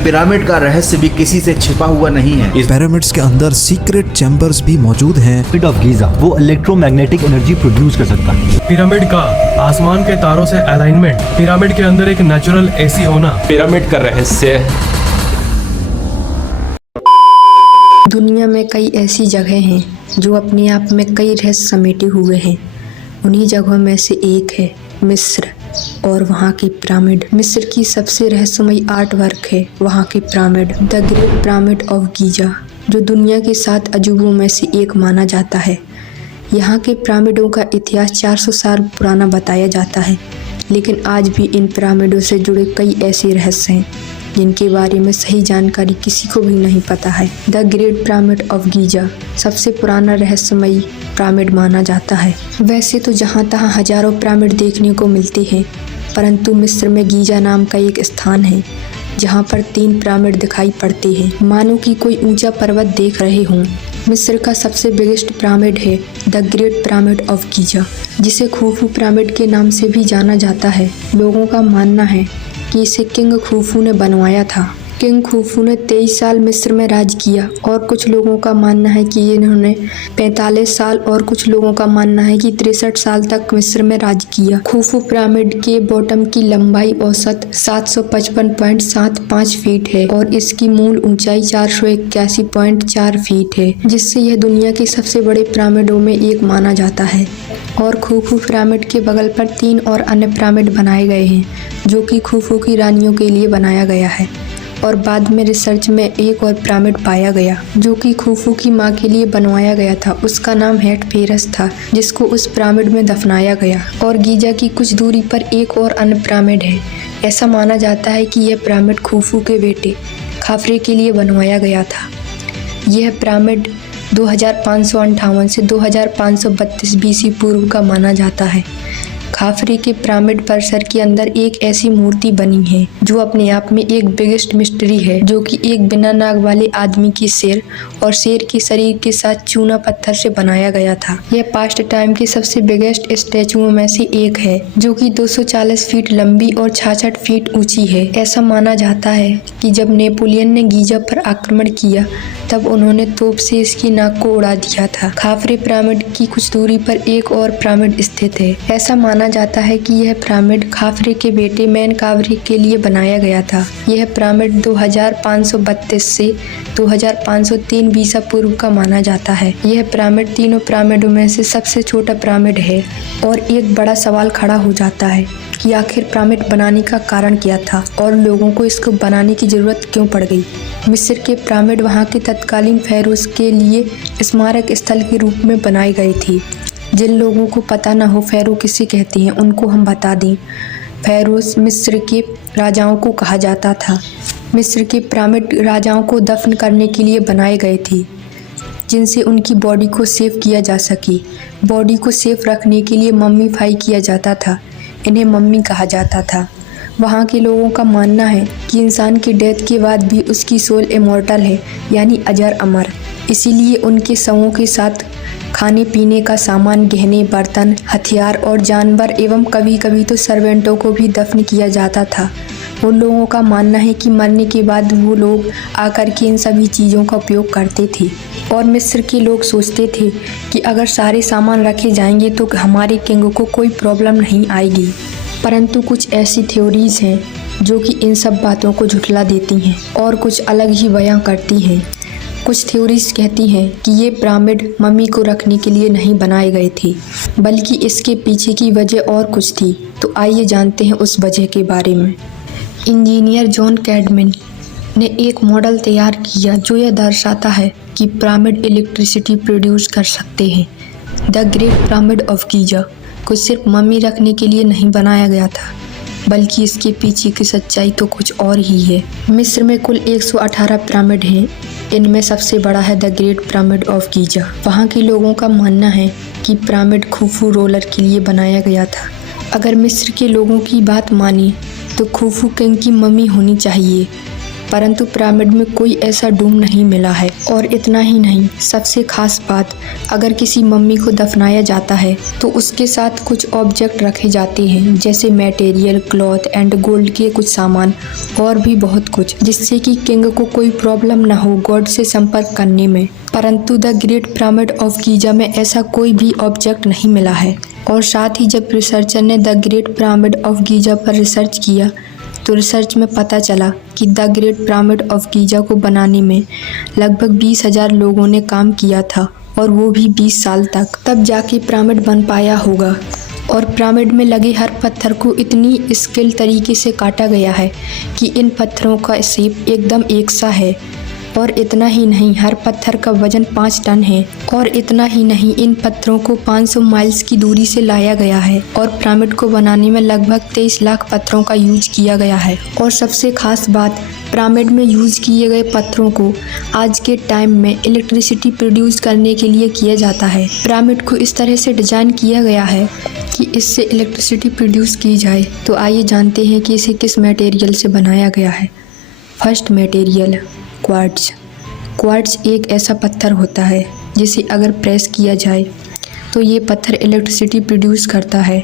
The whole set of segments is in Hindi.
पिरामिड का रहस्य भी किसी से छिपा हुआ नहीं है। इस पिरामिड्स के अंदर सीक्रेट चैम्बर्स भी मौजूद हैं। पिरामिड ऑफ गीजा वो इलेक्ट्रोमैग्नेटिक एनर्जी प्रोड्यूस कर सकता है। पिरामिड का आसमान के तारों से अलाइनमेंट, पिरामिड के अंदर एक नेचुरल एसी होना। पिरामिड का रहस्य। दुनिया में कई ऐसी जगह हैं जो अपने आप में कई रहस्य समेटे हुए हैं। उन्हीं जगहों में से एक है मिस्र और वहाँ की पिरामिड। मिस्र की सबसे रहस्यमयी आर्ट वर्क है वहाँ की pyramid, the great pyramid of Giza, जो दुनिया के 7 अजूबों में से एक माना जाता है। यहाँ के पिरामिडों का इतिहास 400 साल पुराना बताया जाता है, लेकिन आज भी इन पिरामिडों से जुड़े कई ऐसे रहस्य हैं जिनके बारे में सही जानकारी किसी को भी नहीं पता है। The great pyramid of Giza सबसे पुराना रहस्यमयी पिरामिड माना जाता है। वैसे तो जहाँ तहाँ हजारों पिरामिड देखने को मिलते हैं, परंतु मिस्र में गीजा नाम का एक स्थान है जहाँ पर 3 पिरामिड दिखाई पड़ते हैं, मानो कि कोई ऊंचा पर्वत देख रहे हों। मिस्र का सबसे बिगेस्ट पिरामिड है the great pyramid of Giza, जिसे खूफू पिरामिड के नाम से भी जाना जाता है। लोगों का मानना है कि इसे किंग खूफू ने बनवाया था। किंग खूफू ने 23 साल मिस्र में राज किया और कुछ लोगों का मानना है कि इन्होंने 45 साल और कुछ लोगों का मानना है कि 63 साल तक मिस्र में राज किया। खूफू पिरामिड के बॉटम की लंबाई औसत 755.75 फीट है और इसकी मूल ऊंचाई 481.4 फीट है, जिससे यह दुनिया के सबसे बड़े पिरामिडों में एक माना जाता है। और खूफू पिरामिड के बगल पर 3 और अन्य पिरामिड बनाए गए हैं जो कि खूफू की रानियों के लिए बनाया गया है। और बाद में रिसर्च में एक और पिरामिड पाया गया जो कि खूफू की मां के लिए बनवाया गया था। उसका नाम हेटफेरस था, जिसको उस पिरामिड में दफनाया गया। और गीजा की कुछ दूरी पर एक और अन्य पिरामिड है। ऐसा माना जाता है कि यह पिरामिड खूफू के बेटे खाफरे के लिए बनवाया गया था। यह पिरामिड 2558 से 2532 BC पूर्व का माना जाता है। खाफरे के पिरामिड परिसर के अंदर एक ऐसी मूर्ति बनी है जो अपने आप में एक बिगेस्ट मिस्ट्री है, जो कि एक बिना नाग वाले आदमी की सिर और शेर के शरीर के साथ चूना पत्थर से बनाया गया था। यह पास्ट टाइम के सबसे बिगेस्ट स्टैचुओं में से एक है, जो कि 240 फीट लंबी और 66 फीट ऊंची है। ऐसा माना जाता है कि जब नेपोलियन ने गीजा पर आक्रमण किया तब उन्होंने तोप से इसकी नाक को उड़ा दिया था। खाफरे पिरामिड की कुछ दूरी पर एक और पिरामिड स्थित है। ऐसा माना जाता है कि यह पिरामिड खाफरे के बेटे मेनकावरे के लिए बनाया गया था। यह पिरामिड 2532 से 2503 बीसा पूर्व का माना जाता है। यह पिरामिड तीनों पिरामिडों में से सबसे छोटा पिरामिड है। और एक बड़ा सवाल खड़ा हो जाता है कि आखिर पिरामिड बनाने का कारण क्या था और लोगों को इसको बनाने की जरूरत क्यों पड़ गई। मिस्र के पिरामिड वहाँ के तत्कालीन फेरोज के लिए स्मारक स्थल के रूप में बनाई गई थी। जिन लोगों को पता न हो फेरो किसे कहते हैं उनको हम बता दें। फेरोज मिस्र के राजाओं को कहा जाता था। मिस्र के पिरामिड राजाओं को दफन करने के लिए बनाए गए थे, जिनसे उनकी बॉडी को सेव किया जा सके। बॉडी को सेफ रखने के लिए मम्मीफाई किया जाता था। इन्हें मम्मी कहा जाता था। वहाँ के लोगों का मानना है कि इंसान की डेथ के बाद भी उसकी सोल इमॉर्टल है, यानी अजर अमर। इसीलिए उनके शवों के साथ खाने पीने का सामान, गहने, बर्तन, हथियार और जानवर एवं कभी कभी तो सर्वेंटों को भी दफन किया जाता था। उन लोगों का मानना है कि मरने के बाद वो लोग आकर के इन सभी चीज़ों का उपयोग करते थे। और मिस्र के लोग सोचते थे कि अगर सारे सामान रखे जाएंगे तो हमारे किंग को कोई प्रॉब्लम नहीं आएगी। परंतु कुछ ऐसी थ्योरीज हैं जो कि इन सब बातों को झुठला देती हैं और कुछ अलग ही बयां करती हैं। कुछ थ्योरीज कहती हैं कि ये पिरामिड मम्मी को रखने के लिए नहीं बनाए गए थे, बल्कि इसके पीछे की वजह और कुछ थी। तो आइए जानते हैं उस वजह के बारे में। इंजीनियर जॉन कैडमैन ने एक मॉडल तैयार किया जो यह दर्शाता है कि पिरामिड इलेक्ट्रिसिटी प्रोड्यूस कर सकते हैं। The great pyramid of Giza को सिर्फ मम्मी रखने के लिए नहीं बनाया गया था, बल्कि इसके पीछे की सच्चाई तो कुछ और ही है। मिस्र में कुल 118 पिरामिड हैं। इनमें सबसे बड़ा है the great pyramid of Giza. वहाँ के लोगों का मानना है कि पिरामिड खूफू रोलर के लिए बनाया गया था। अगर मिस्र के लोगों की बात मानी तो खूफू किंग की मम्मी होनी चाहिए। परंतु पिरामिड में कोई ऐसा डूम नहीं मिला है। और इतना ही नहीं, सबसे खास बात, अगर किसी मम्मी को दफनाया जाता है तो उसके साथ कुछ ऑब्जेक्ट रखे जाते हैं, जैसे मटेरियल, क्लॉथ एंड गोल्ड के कुछ सामान और भी बहुत कुछ, जिससे कि किंग को कोई प्रॉब्लम ना हो गॉड से संपर्क करने में। परंतु the great pyramid of Giza में ऐसा कोई भी ऑब्जेक्ट नहीं मिला है। और साथ ही जब रिसर्चर ने the great pyramid of Giza पर रिसर्च किया तो रिसर्च में पता चला कि the great pyramid of Giza को बनाने में लगभग 20,000 लोगों ने काम किया था, और वो भी 20 साल तक। तब जाके पिरामिड बन पाया होगा। और पिरामिड में लगे हर पत्थर को इतनी स्किल तरीके से काटा गया है कि इन पत्थरों का शेप एकदम एक सा है। और इतना ही नहीं, हर पत्थर का वजन 5 टन है। और इतना ही नहीं, इन पत्थरों को 500 माइल्स की दूरी से लाया गया है। और पिरामिड को बनाने में लगभग 23 लाख पत्थरों का यूज किया गया है। और सबसे खास बात, पिरामिड में यूज किए गए पत्थरों को आज के टाइम में इलेक्ट्रिसिटी प्रोड्यूस करने के लिए किया जाता है। पिरामिड को इस तरह से डिजाइन किया गया है कि इससे इलेक्ट्रिसिटी प्रोड्यूस की जाए। तो आइए जानते हैं कि इसे किस मटेरियल से बनाया गया है। First material, quartz. क्वार्ट्ज एक ऐसा पत्थर होता है जिसे अगर प्रेस किया जाए तो ये पत्थर इलेक्ट्रिसिटी प्रोड्यूस करता है।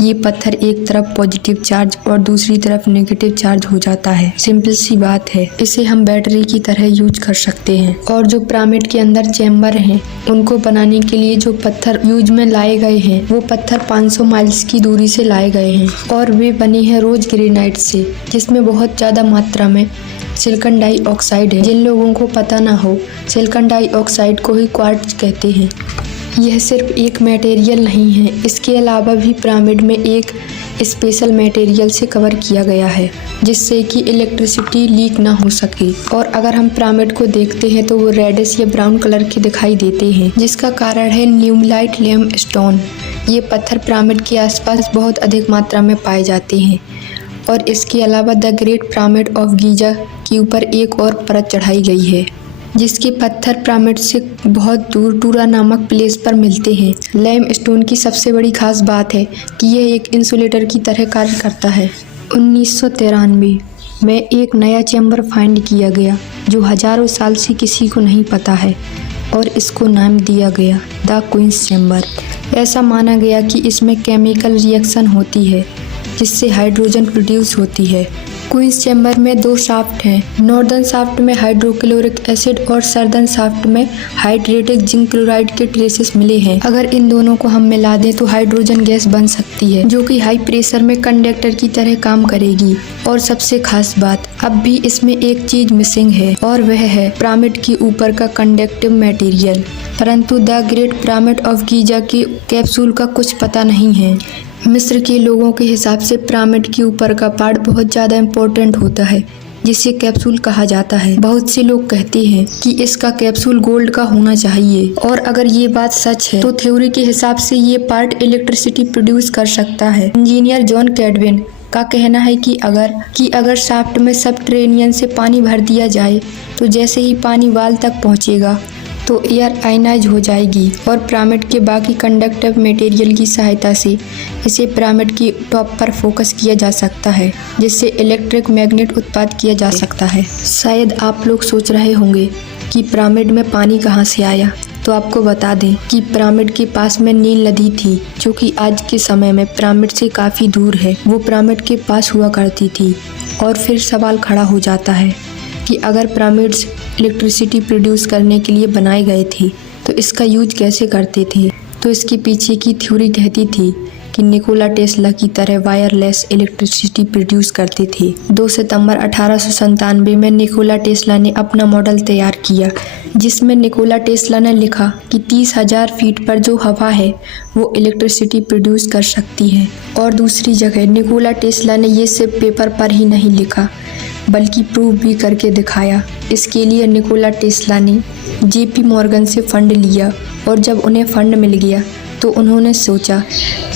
ये पत्थर एक तरफ पॉजिटिव चार्ज और दूसरी तरफ नेगेटिव चार्ज हो जाता है। सिंपल सी बात है, इसे हम बैटरी की तरह यूज कर सकते हैं। और जो पिरामिड के अंदर चैम्बर हैं, उनको बनाने के लिए जो पत्थर यूज में लाए गए हैं, वो पत्थर 500 माइल्स की दूरी से लाए गए हैं। और वे बने हैं रोज ग्रेनाइट से, जिसमें बहुत ज़्यादा मात्रा में सिलिकॉन डाइऑक्साइड है। जिन लोगों को पता ना हो, सिलिकॉन डाइऑक्साइड को ही क्वार्ट्ज कहते हैं। यह सिर्फ एक मटेरियल नहीं है, इसके अलावा भी पिरामिड में एक स्पेशल मटेरियल से कवर किया गया है, जिससे कि इलेक्ट्रिसिटी लीक ना हो सके। और अगर हम पिरामिड को देखते हैं तो वो रेडिश या ब्राउन कलर के दिखाई देते हैं, जिसका कारण है न्यूमलाइट लेमस्टोन। ये पत्थर पिरामिड के आसपास बहुत अधिक मात्रा में पाए जाते हैं। और इसके अलावा the great pyramid of Giza के ऊपर एक और परत चढ़ाई गई है, जिसके पत्थर पिरामिड से बहुत दूर टूरा नामक प्लेस पर मिलते हैं। लेमस्टोन की सबसे बड़ी खास बात है कि यह एक इंसुलेटर की तरह कार्य करता है। 1993 में एक नया चैम्बर फाइंड किया गया जो हजारों साल से किसी को नहीं पता है, और इसको नाम दिया गया द क्वींस चैम्बर। ऐसा माना गया कि इसमें केमिकल रिएक्शन होती है जिससे हाइड्रोजन प्रोड्यूस होती है। क्वींस चैम्बर में 2 शाफ्ट हैं। नॉर्दर्न शाफ्ट में हाइड्रोक्लोरिक एसिड और सर्दर्न शाफ्ट में हाइड्रेटेड जिंक क्लोराइड के ट्रेसेस मिले हैं। अगर इन दोनों को हम मिला दें तो हाइड्रोजन गैस बन सकती है, जो कि हाई प्रेशर में कंडक्टर की तरह काम करेगी। और सबसे खास बात, अब भी इसमें एक चीज मिसिंग है, और वह है पिरामिड के ऊपर का कंडक्टिव मटेरियल। परंतु the great pyramid of Giza के कैप्सूल का कुछ पता नहीं है। मिस्र के लोगों के हिसाब से पिरामिड के ऊपर का पार्ट बहुत ज़्यादा इम्पोर्टेंट होता है, जिसे कैप्सूल कहा जाता है। बहुत से लोग कहते हैं कि इसका कैप्सूल गोल्ड का होना चाहिए। और अगर ये बात सच है तो थ्योरी के हिसाब से ये पार्ट इलेक्ट्रिसिटी प्रोड्यूस कर सकता है। इंजीनियर जॉन कैडविन का कहना है कि अगर शाफ्ट में सबटरेनियन से पानी भर दिया जाए तो जैसे ही पानी वाल तक पहुँचेगा तो एयर आयनाइज हो जाएगी, और पिरामिड के बाकी कंडक्टिव मटेरियल की सहायता से इसे पिरामिड की टॉप पर फोकस किया जा सकता है, जिससे इलेक्ट्रिक मैग्नेट उत्पाद किया जा सकता है। शायद आप लोग सोच रहे होंगे कि पिरामिड में पानी कहाँ से आया, तो आपको बता दें कि पिरामिड के पास में नील नदी थी, जो कि आज के समय में पिरामिड से काफ़ी दूर है। वो पिरामिड के पास हुआ करती थी। और फिर सवाल खड़ा हो जाता है कि अगर पिरामिड्स इलेक्ट्रिसिटी प्रोड्यूस करने के लिए बनाए गए थे तो इसका यूज कैसे करते थे। तो इसके पीछे की थ्योरी कहती थी कि निकोला टेस्ला की तरह वायरलेस इलेक्ट्रिसिटी प्रोड्यूस करते थे। 2 सितंबर 1897 में निकोला टेस्ला ने अपना मॉडल तैयार किया, जिसमें निकोला टेस्ला ने लिखा कि 30,000 फीट पर जो हवा है वो इलेक्ट्रिसिटी प्रोड्यूस कर सकती है। और दूसरी जगह निकोला टेस्ला ने ये सिर्फ पेपर पर ही नहीं लिखा बल्कि प्रूव भी करके दिखाया। इसके लिए निकोला टेस्ला ने JP मॉर्गन से फंड लिया, और जब उन्हें फंड मिल गया तो उन्होंने सोचा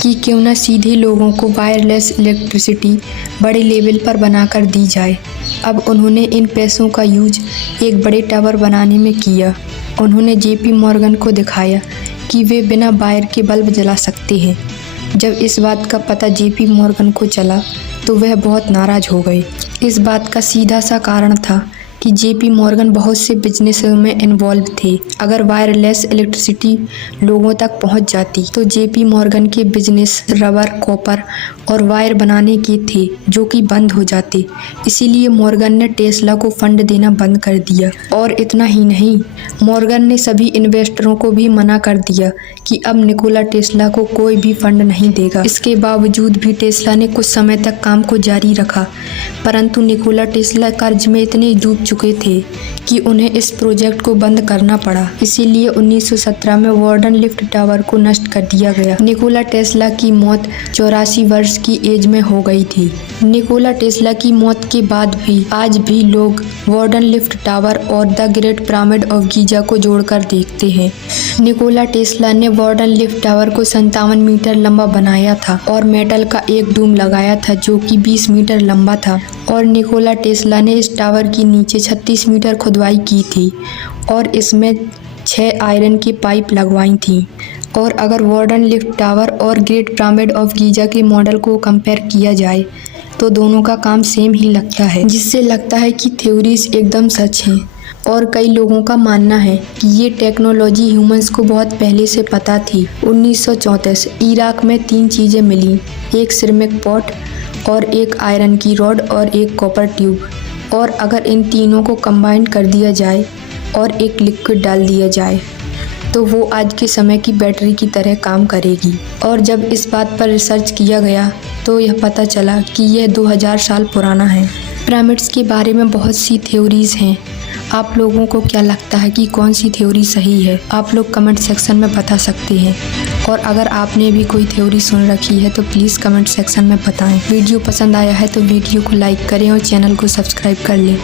कि क्यों ना सीधे लोगों को वायरलेस इलेक्ट्रिसिटी बड़े लेवल पर बनाकर दी जाए। अब उन्होंने इन पैसों का यूज एक बड़े टावर बनाने में किया। उन्होंने JP मॉर्गन को दिखाया कि वे बिना वायर के बल्ब जला सकते हैं। जब इस बात का पता JP मॉर्गन को चला तो वह बहुत नाराज हो गए। इस बात का सीधा सा कारण था कि जेपी मॉर्गन बहुत से बिजनेस में इन्वॉल्व थे। अगर वायरलेस इलेक्ट्रिसिटी लोगों तक पहुंच जाती तो जेपी मॉर्गन के बिजनेस रबर, कॉपर और वायर बनाने के थे जो कि बंद हो जाते। इसीलिए मॉर्गन ने टेस्ला को फंड देना बंद कर दिया। और इतना ही नहीं, मॉर्गन ने सभी इन्वेस्टरों को भी मना कर दिया कि अब निकोला टेस्ला को कोई भी फंड नहीं देगा। इसके बावजूद भी टेस्ला ने कुछ समय तक काम को जारी रखा, परंतु निकोला टेस्ला कर्ज में इतने डूब चुके थे कि उन्हें इस प्रोजेक्ट को बंद करना पड़ा। इसीलिए 1917 में वार्डन लिफ्ट टावर को नष्ट कर दिया गया। निकोला टेस्ला की मौत 84 वर्ष की एज में हो गई थी। निकोला टेस्ला की मौत के बाद भी आज भी लोग वार्डन लिफ्ट टावर और the great pyramid of Giza को जोड़कर देखते हैं। निकोला टेस्ला ने वार्डन लिफ्ट टावर को 57 मीटर लंबा बनाया था और मेटल का एक डूम लगाया था जो कि 20 मीटर लंबा था। और निकोला टेस्ला ने इस टावर के नीचे 36 मीटर खुदाई की थी और इसमें 6 आयरन की पाइप लगवाई थी। और अगर वार्डन लिफ्ट टावर और ग्रेट पिरामिड ऑफ गीजा के मॉडल को कंपेयर किया जाए तो दोनों का काम सेम ही लगता है, जिससे लगता है कि थ्योरीज एकदम सच हैं। और कई लोगों का मानना है कि ये टेक्नोलॉजी ह्यूमंस को बहुत पहले से पता थी। 1934 इराक में 3 चीज़ें मिली, एक सिरेमिक पॉट और एक आयरन की रॉड और एक कॉपर ट्यूब। और अगर इन तीनों को कंबाइन कर दिया जाए और एक लिक्विड डाल दिया जाए तो वो आज के समय की बैटरी की तरह काम करेगी। और जब इस बात पर रिसर्च किया गया तो यह पता चला कि यह 2000 साल पुराना है। पिरामिड्स के बारे में बहुत सी थ्योरीज हैं। आप लोगों को क्या लगता है कि कौन सी थ्योरी सही है? आप लोग कमेंट सेक्शन में बता सकते हैं। और अगर आपने भी कोई थ्योरी सुन रखी है तो प्लीज़ कमेंट सेक्शन में बताएं। वीडियो पसंद आया है तो वीडियो को लाइक करें और चैनल को सब्सक्राइब कर लें।